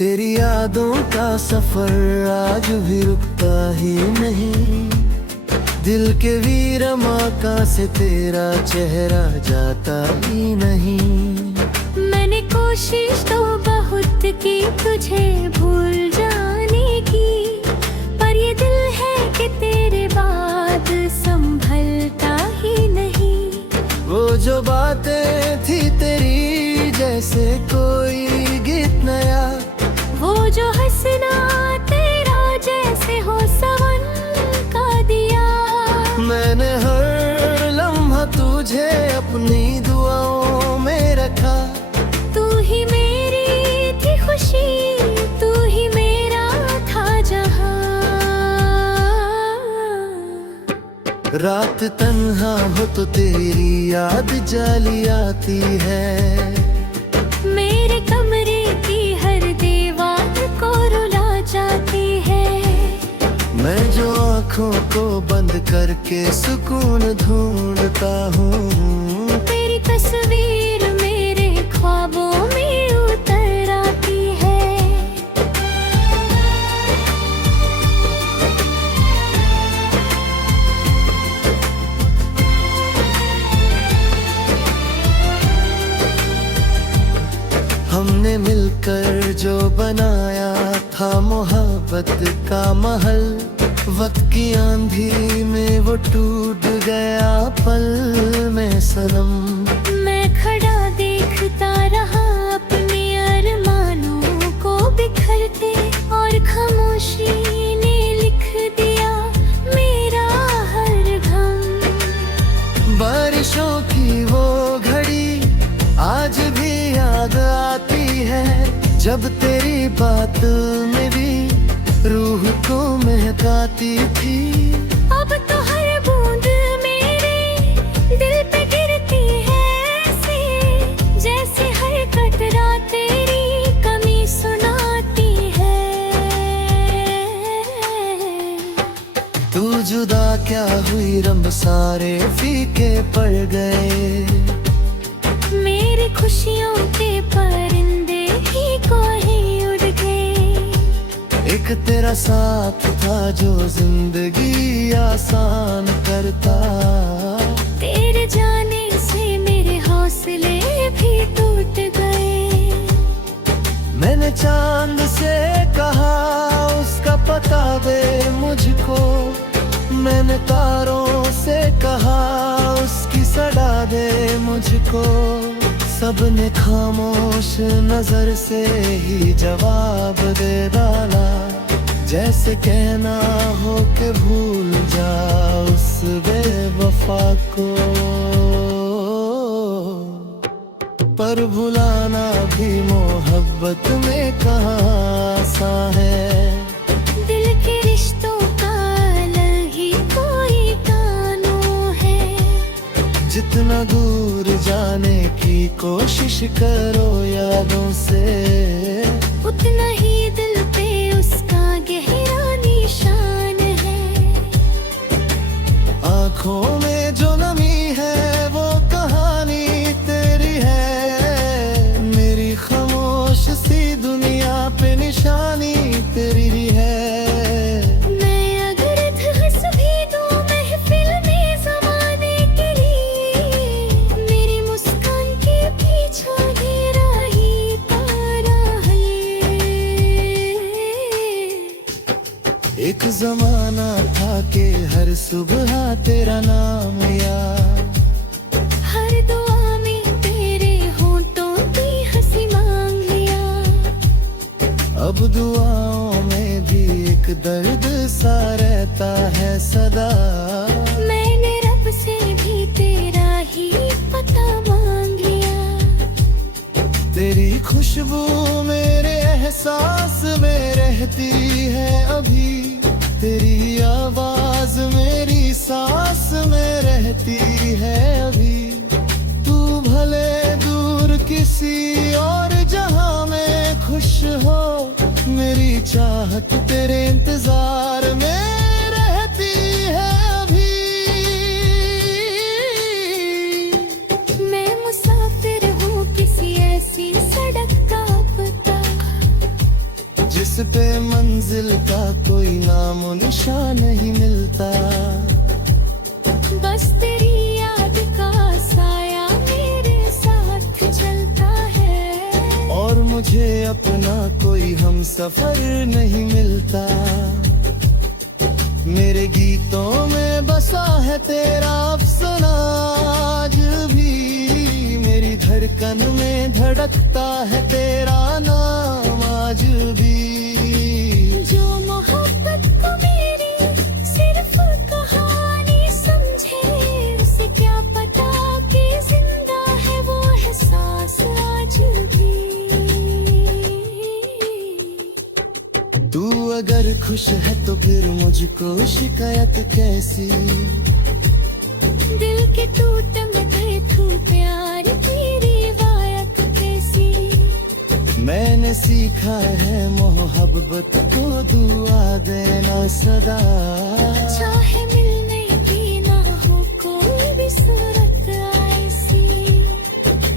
तेरी यादों का सफर आज भी रुकता ही नहीं। दिल के वीरमाका से तेरा चेहरा जाता ही नहीं। मैंने कोशिश तो बहुत की तुझे भूल जाने की, पर ये दिल है कि तेरे बाद संभलता ही नहीं। वो जो बातें थी तेरी जैसे कोई गीत नया, वो जो हंसना तेरा जैसे हो सावन का दिया। मैंने हर लम्हा तुझे अपनी दुआओं में रखा। तू ही मेरी थी खुशी, तू ही मेरा था जहां। रात तन्हा हो तो तेरी याद जाली आती है। मेरे कमरे की हर दीवार को रुला जाती है। मैं जो आँखों को बंद करके सुकून ढूंढता हूँ, तेरी तस्वीर मेरे ख्वाबों में उतर आती है। हमने मिलकर जो बनाया था मोहब्बत का महल, वक्त की आंधी में वो टूट गया पल में सनम। मैं खड़ा देखता रहा अपने अरमानों को बिखरते, और खामोशी ने लिख दिया मेरा हर गम। बारिशों की वो घड़ी आज भी याद आती है, जब तेरी बात मेरी रूह को महकाती थी। अब तो हर बूंद मेरे दिल पे गिरती है ऐसे, जैसे हर कतरा तेरी कमी सुनाती है। तू जुदा क्या हुई, रंग सारे फीके पड़ गए। मेरी खुशियों के परिंदे ही कोई उड़ गए। एक तेरा साथ था जो जिंदगी आसान करता। तेरे जाने से मेरे हौसले भी टूट गए। मैंने चांद से कहा उसका पता दे मुझको, मैंने तारों से कहा उसकी सड़ा दे मुझको। सबने खामोश नजर से ही जवाब दे डाला, जैसे कहना हो के भूल जा उस बेवफा को। पर भुलाना भी मोहब्बत में कहाँ आसान है। दिल के रिश्तों का अलग ही कोई कानून है। जितना दूर जाने की कोशिश करो यादों से, उतना ही दिल पे उसका गहरा निशान है। आँखों में जो नमी है वो कहानी तेरी है। मेरी खामोश सी दुनिया पे निशानी तेरी ही है। मैं अगर धस भी दूं महफिल में ज़माने के लिए, मेरी मुस्कान के पीछे घेरा ही तारा है। एक जमाना था कि हर सुबह तेरा नाम याद, हर दुआ में तेरे होंठों की हंसी मांग लिया। अब दुआओं में भी एक दर्द सा रहता है सदा। मैंने रब से भी तेरा ही पता मांग लिया। तेरी खुशबू मेरे एहसास में रहती है अभी। तेरी आवाज मेरी सांस में रहती है अभी। तू भले दूर किसी और जहां में खुश हो, मेरी चाहत तेरे इंतजार में रहती है अभी। पे मंजिल का कोई नामो निशान नहीं मिलता। बस तेरी याद का साया मेरे साथ चलता है, और मुझे अपना कोई हम सफर नहीं मिलता। मेरे गीतों में बसा है तेरा अफसाना आज भी, मेरी धड़कन में धड़कता है तेरा नाम आज भी। जो मोहब्बत को मेरी सिर्फ कहानी समझे, उसे क्या पता कि जिंदा है वो एहसास आज भी। तू अगर खुश है तो फिर मुझको शिकायत कैसी। दिल के टूटे में गए तू प्यार की रिवायत कैसी। मैंने सीखा है मोहब्बत को दुआ देना सदा। चाहे मिलने की ना हो कोई भी सूरत ऐसी।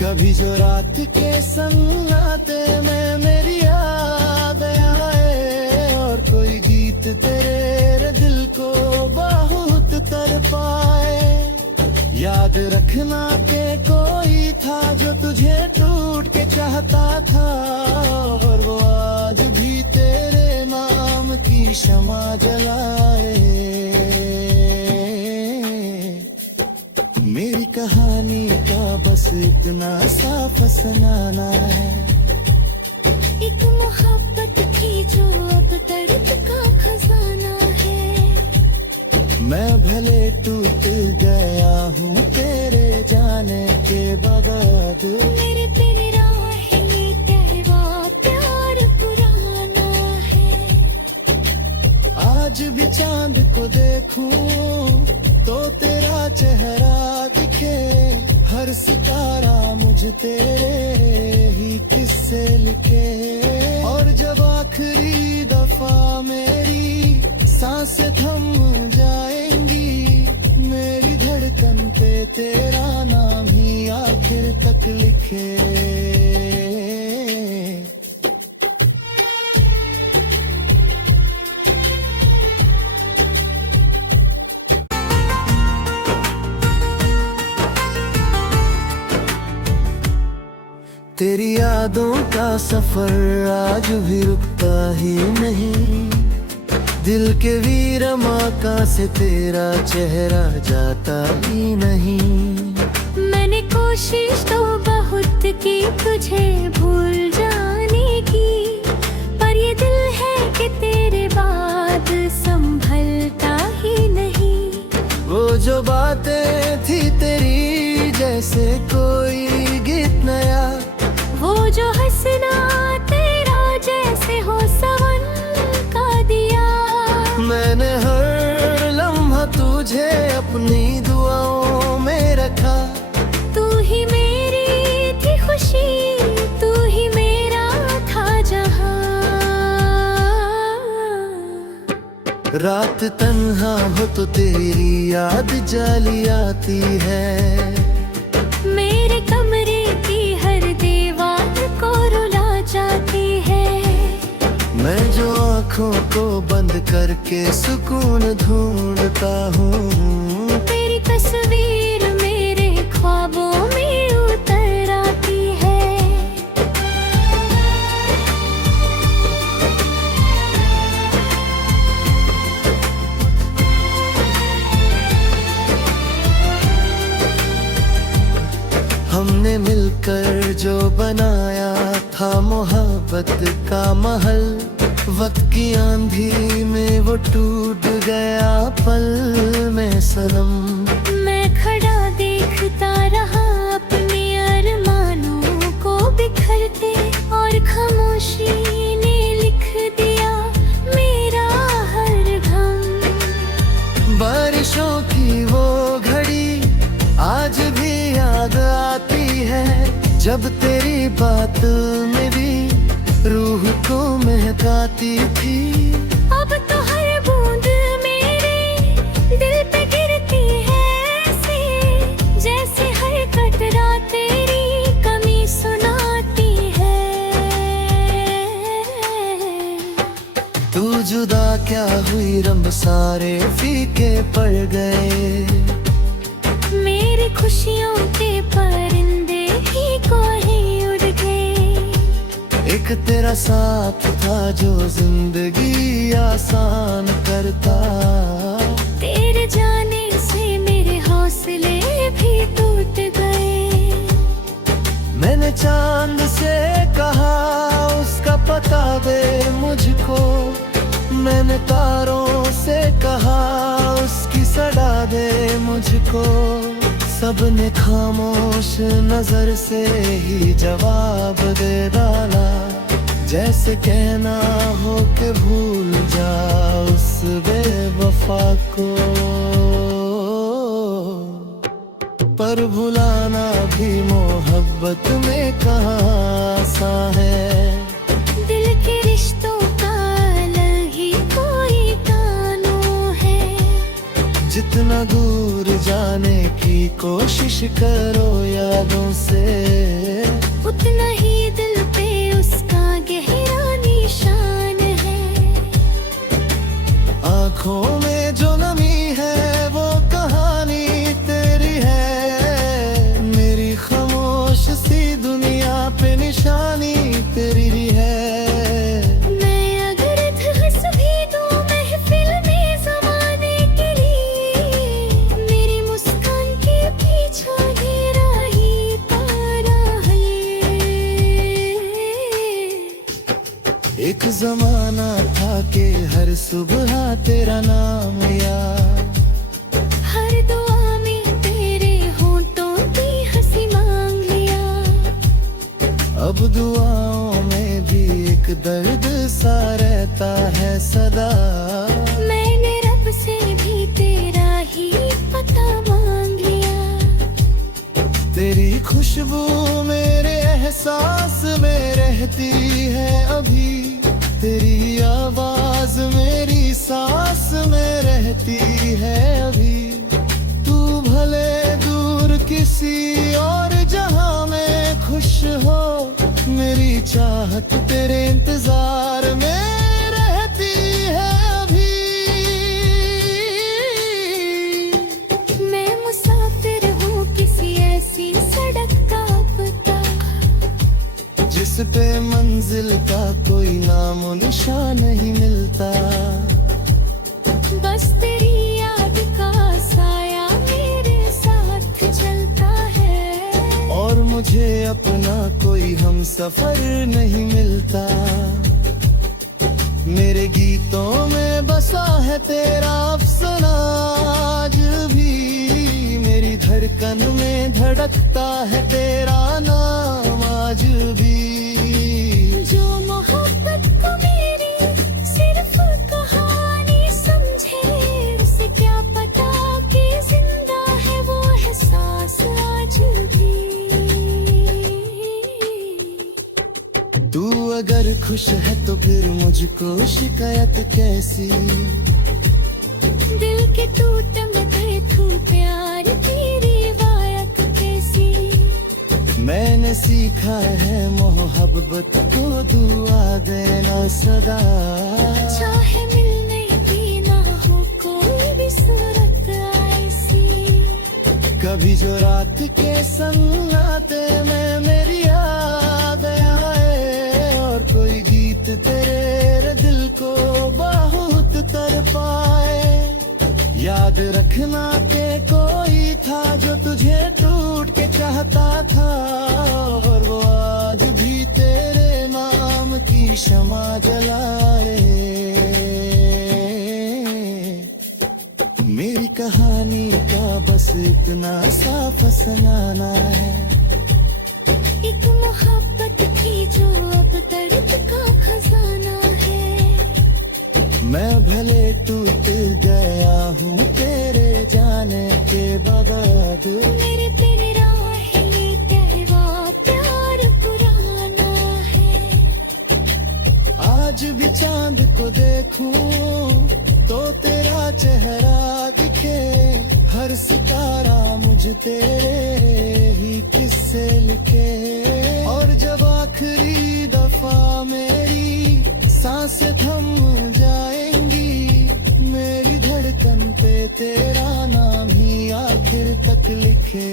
कभी जो रात के सन्नाटे में मेरी याद आए, और कोई गीत तेरे दिल को बहुत तड़पाए। याद रखना के कोई था जो तुझे टूट के चाहता था, और वो आज भी तेरे नाम की शमा जलाए। मेरी कहानी का बस इतना सा फसाना है, एक मोहब्बत की जो अब दर्द का खजाना है। मैं भले टूट गया हूँ तेरे जाने के बाद। मेरे तेरे राह ये तेरा प्यार पुराना है। आज भी चांद को देखूं तो तेरा चेहरा दिखे, हर सितारा मुझ तेरे ही किस्से लिखे। और जब आखिरी दफा मेरी सांसें थम जाएंगी, मेरी धड़कन पे तेरा नाम ही आखिर तक लिखे। तेरी यादों का सफर आज भी रुकता ही नहीं। दिल के वीरमाका से तेरा चेहरा जाता ही नहीं। मैंने कोशिश तो बहुत की तुझे भूल जाने की, पर ये दिल है कि तेरे बाद संभलता ही नहीं। वो जो बातें थी तेरी जैसे कोई गीत नया, वो जो हंसना तेरा जैसे हो सावन का दिया। मैंने हर लम्हा तुझे अपनी दुआओं में रखा। तू ही मेरी थी खुशी, तू ही मेरा था जहां। रात तन्हा हो तो तेरी याद जाली आती है। मेरे कमरे की हर दीवार को रुला जाती है। मैं जो आँखों को बंद करके सुकून ढूंढता हूँ, तेरी तस्वीर मेरे ख्वाबों में उतर आती है। हमने मिलकर जो बनाया था मोहब्बत का महल, वक्त की आंधी में वो टूट गया पल में सनम। मैं खड़ा देखता रहा अपने अरमानों को बिखरते, और खामोशी ने लिख दिया मेरा हर गम। बारिशों की वो घड़ी आज भी याद आती है, जब तेरी बात मेरी रूह को महकाती थी। अब तो हर बूंद मेरे दिल पे गिरती है ऐसे, जैसे हर कतरा तेरी कमी सुनाती है। ख्वाब सारे फीके पड़ गए। मेरी खुशियों के परिंदे ही कोई उड़ गए। एक तेरा साथ था जो जिंदगी आसान करता। तेरे जाने से मेरे हौसले भी टूट गए। मैंने चांद से कहा उसका पता दे मुझको। मैंने तारों से कहा उसकी सदा दे मुझको। सबने खामोश नजर से ही जवाब दे डाला। जैसे कहना हो कि भूल जा उस बेवफा को। पर भुलाना भी मोहब्बत में कहाँ आसान है। दिल के रिश्तों का अलग ही कोई कानून है। जितना दूर जाने की कोशिश करो यादों से, उतना ही दिल पे उसका गहरा निशान है। आँखों में जो नमी है वो कहानी तेरी है। मेरी खामोश सी दुनिया पे निशानी तेरी ही है। मैं अगर धस भी दूं महफिल में ज़माने के लिए, मेरी मुस्कान के पीछे घेरा ही तारा है। एक जमाना था कि हर सुबह तेरा नाम याद। हर दुआ में तेरे होंठों की हंसी मांग लिया। अब दुआओं में भी एक दर्द सा रहता है सदा। मैंने रब से भी तेरा ही पता मांग लिया। तेरी खुशबू मेरे एहसास में रहती है अभी। तेरी आवाज मेरी सांस में रहती है अभी। तू भले दूर किसी और जहां में खुश हो, मेरी चाहत तेरे इंतजार में रहती है अभी। मैं मुसाफिर हूँ किसी ऐसी सड़क का पता, जिस पे मंजिल का कोई नाम निशान नहीं मिलता। बस तेरी याद का साया मेरे साथ चलता है। और मुझे अपना कोई हम सफर नहीं मिलता। मेरे गीतों में बसा है तेरा अफसाना आज भी। मेरी धड़कन में धड़कता है तेरा नाम आज भी। जो मोहब्बत को मेरी सिर्फ कहानी समझे, उसे क्या पता कि जिंदा है वो एहसास आज भी। तू अगर खुश है तो फिर मुझको शिकायत कैसी। दिल के टूटे में देखूं प्यार की रिवायत कैसी। मैंने सीखा है मोहब्बत को दुआ देना सदा। चाहे मिलने की ना हो कोई भी सूरत ऐसी। कभी जो रात के सन्नाटे में मेरी याद आए, और कोई गीत तेरे दिल को बहुत तड़पाए। याद रखना के कोई था जो तुझे टूट के चाहता था। और वो आज भी तेरे नाम की शमा जलाए। मेरी कहानी का बस इतना सा फसाना है। एक मोहब्बत की जो अब दर्द का खजाना है। मैं भले टूट गया हूँ तेरे जाने के बाद। मेरे बिन राह तेरा प्यार पुराना है। आज भी चांद को देखूं तो तेरा चेहरा दिखे। हर सितारा मुझ तेरे ही किस्से लिखे। और जब आखिरी दफा मेरी सांसें थम जाएंगी, मेरी तेरा नाम ही आखिर तक लिखे।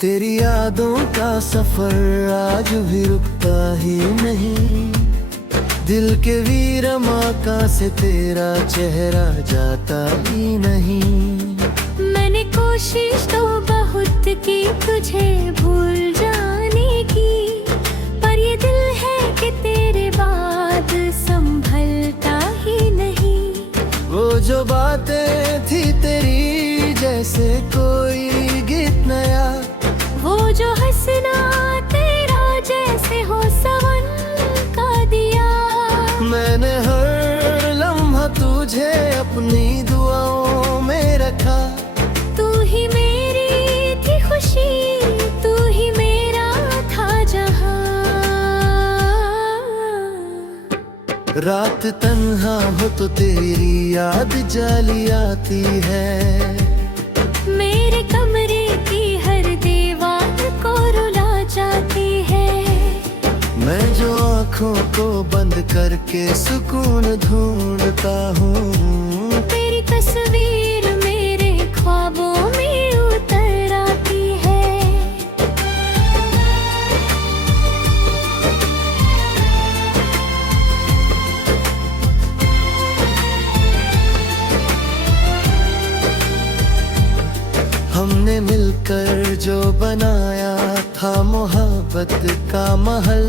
तेरी यादों का सफर आज भी रुकता ही नहीं, दिल के वीरमा का से तेरा चेहरा जाता ही नहीं। मैंने कोशिश तो बहुत की तुझे भूल जाने की, पर ये दिल है कि तेरे बाद संभलता ही नहीं। वो जो बातें थी तेरी जैसे कोई गीत नया, वो जो हंसना तेरा जैसे हो सावन का दिया। मैंने हर लम्हा तुझे अपनी दुआओं में रखा। तू ही मेरी थी खुशी, तू ही मेरा था जहां। रात तन्हा हो तो तेरी याद जाली आती है, मेरे कमरे की हर दीवार को रुला जाती है। मैं जो आँखों को बंद करके सुकून ढूंढता हूँ, तेरी तस्वीर मेरे ख्वाबों में उतर आती है। हमने मिलकर जो बनाया था मोहब्बत का महल,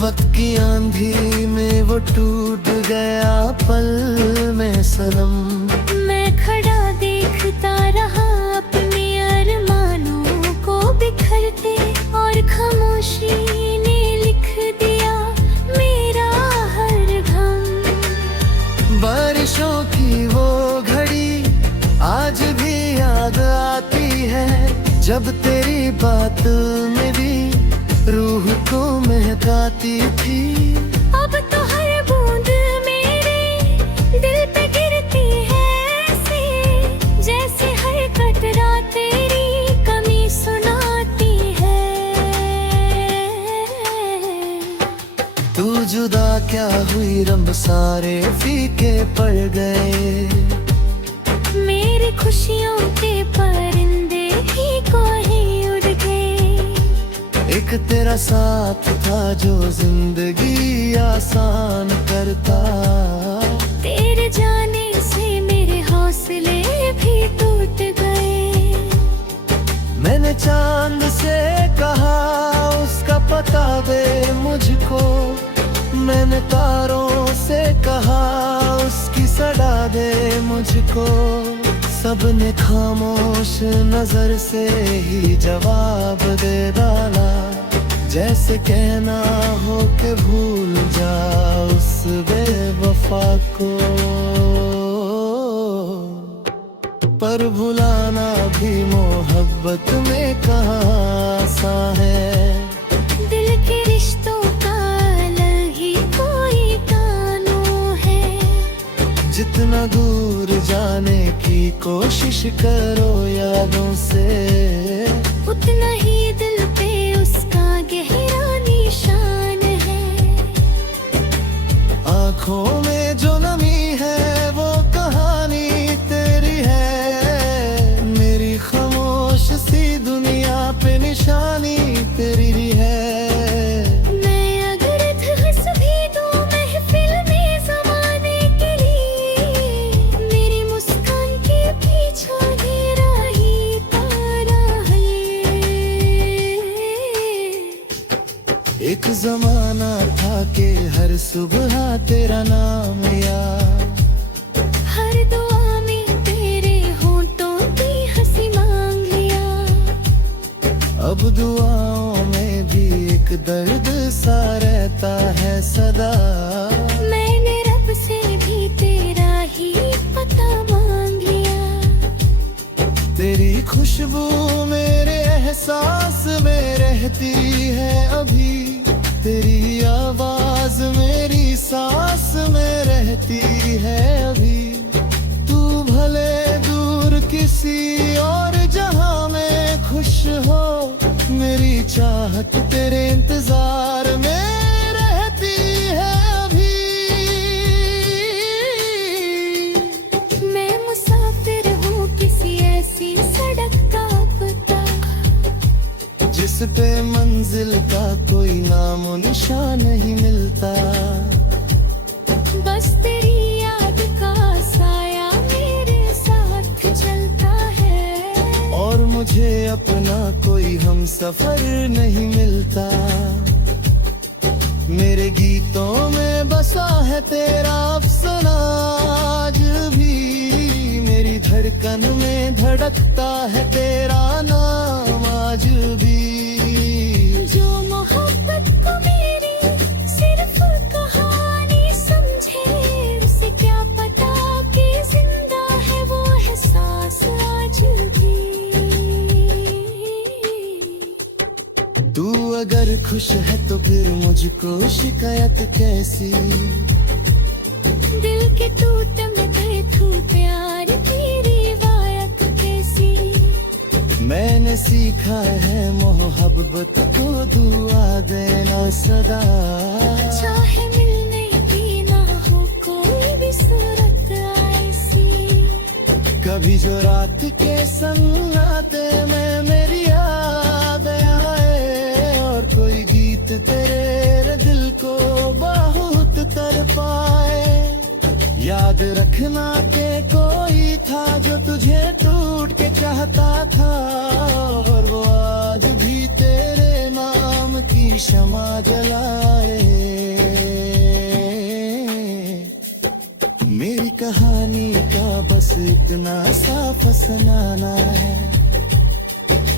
वक्त की आंधी में वो टूट गया पल में सनम। मैं खड़ा देखता रहा अपने अरमानों को बिखरते, और खामोशी ने लिख दिया मेरा हर गम। बारिशों की वो घड़ी आज भी याद आती है, जब तेरी बात मेरी रूह को महकाती थी। अब तो हर बूंद मेरे दिल पे गिरती है ऐसे, जैसे हर कतरा तेरी कमी सुनाती है। तू जुदा क्या हुई, रंग सारे फीके पड़ गए। मेरी खुशियों के परिंदे ही कोहे उड़ गए। एक तेरा साथ था जो जिंदगी आसान करता, तेरे जाने से मेरे हौसले भी टूट गए। मैंने चांद से कहा उसका पता दे मुझको, मैंने तारों से कहा उसकी सड़ा दे मुझको। सबने खामोश नजर से ही जवाब दे डाला, जैसे कहना हो के भूल जा उस बेवफा को। पर भुलाना भी मोहब्बत में कहाँ आसान है। दिल के रिश्तों का अलग ही कोई कानून है। जितना दूर जाने की कोशिश करो यादों से, उतना ही दिल पे उसका गहरा निशान है। आँखों में जो नमी है वो कहानी तेरी है, मेरी खामोश सी दुनिया पे निशानी तेरी ही है। मैं अगर हंस भी दूं महफिल में ज़माने के लिए, मेरी मुस्कान के पीछे मेरा ही तारा है। एक जमाना था कि हर सुबह तेरा नाम याद, हर दुआ में तेरे होंठों की हंसी मांग लिया। अब दुआओं में भी एक दर्द सा रहता है सदा। मैंने रब से भी तेरा ही पता मांग लिया। तेरी खुशबू मेरे एहसास में रहती है अभी, तेरी आवाज मेरी सांस में रहती है अभी। तू भले दूर की किसी और जहां में खुश हो, मेरी चाहत तेरे इंतजार में रहती है अभी। मैं मुसाफिर हूँ किसी ऐसी सड़क का पता, जिस पे मंजिल का कोई नाम निशान नहीं मिलता। बस तेरी याद का साया मेरे साथ चलता है, और मुझे अपना कोई हम सफर नहीं मिलता। मेरे गीतों में बसा है तेरा अफसाना आज भी, मेरी धड़कन में धड़कता है तेरा नाम आज भी। जो मोहब्बत को मेरी सिर्फ कहानी समझे, उसे क्या पता कि जिंदा है वो एहसास आज भी। तू अगर खुश है तो फिर मुझको शिकायत कैसी। दिल के टूट में बैठूं प्यार की रिवायत कैसी। मैंने सीखा है मोहब्बत को दुआ देना सदा। चाहे मिलने की ना हो कोई भी सूरत ऐसी, कभी जो रात के सन्नाटे में मेरी याद आए, और कोई गीत तेरे दिल को बहुत तड़पाए। याद रखना के कोई था जो तुझे टूट के चाहता था, और वो आज भी तेरे नाम की क्षमा जलाए। मेरी कहानी का बस इतना सा फसाना है,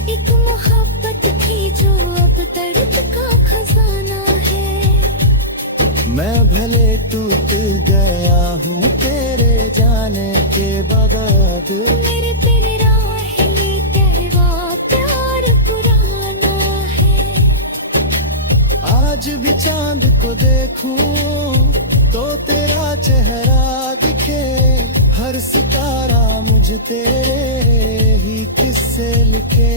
एक मोहब्बत की जो अब दर्द का खजाना है। मैं भले टूट गया हूँ तेरे जाने के बाद, मेरे तेरे राह ये कहवा प्यार पुराना है। आज भी चांद को देखूं तो तेरा चेहरा दिखे, हर सितारा मुझे तेरे ही किस्से लिखे।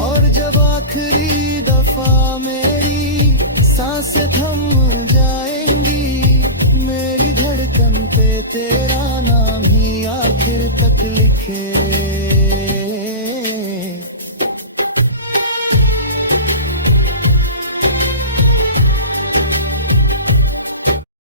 और जब आखिरी दफा मेरी सांसें थम जाएंगी, मेरी धड़कन पे तेरा नाम ही आखिर तक लिखे।